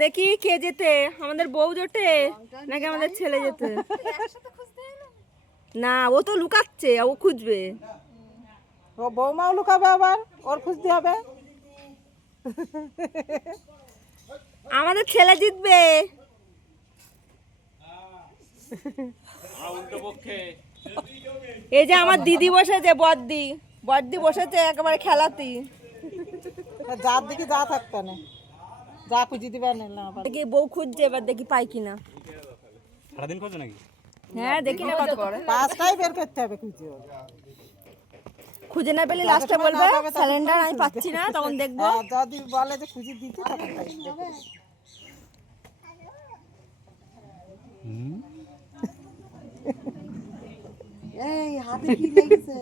দেখি কে যেতে, আমাদের বউ জোটে নাকি আমাদের ছেলে যেতে? না, ও তো লুকাচ্ছে, ও খুঁজবে। ও বৌমাও লুকাবে, আবার ওর খুঁজতে হবে। আমাদের ছেলে জিতবে। এই যে আমার দিদি বসেছে, বড়দি বড়দি বসেছে একেবারে খেলাতি। যার দিকে যা থাকতে না, যা খুঁজে দিবে না। দেখি বউ খুঁজছে, এবার দেখি পাই কিনা। সারাদিন করছো নাকি? হ্যাঁ, দেখি না কত করে। পাঁচটাই বের করতে হবে খুঁজে। খুঁজে না পেলে লাস্টে বলবে সিলিন্ডার আমি পাচ্ছি না, তখন দেখবো। যদি বলে যে খুঁজে দিতে, তখন পাইবে। এই হাতে কি লেগেছে?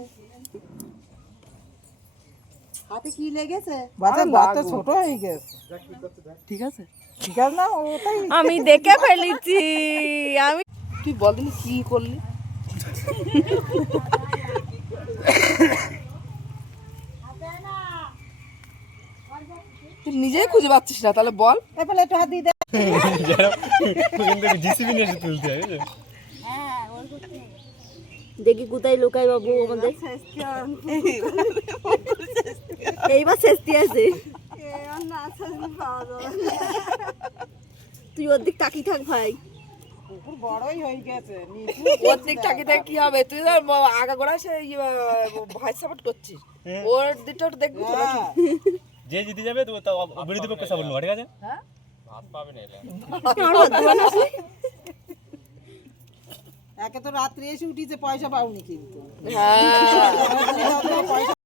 হাতে কি লেগেছে? বাজার বাচ্চা ছোট হয়ে গেছে। ঠিক আছে, ঠিক আছে না, ওটাই। আমি দেখে ফেলেছি। আমি তুই বলদিন কি করলি? তুই নিজেই খুঁজে পাচ্ছিস না, তাহলে বল। এবার একটু হাত দিয়ে দে। জিসিবি নিয়ে এসে তুলতে হবে। দেখি কোথায় লুকাই বাবু আমাদের। এইবার শেষটি আছে। তুই ওর দিক তাকিয়ে থাক ভাই। কুকুর বড়ই হয়ে গেছে। ওর দিক তাকিয়ে কি হবে? তুই ধর আগা গোড়া সে ভয় সাপোর্ট করছিস, ওর দিকটা একটু দেখবি তো নাকি? যে জিতে যাবে তো বিরোধী পক্ষে সাপোর্ট নেবো, ঠিক আছে? একে তো রাত্রে এসে উঠিছে, পয়সা পাওনি কিন্তু। হ্যাঁ। পয়সা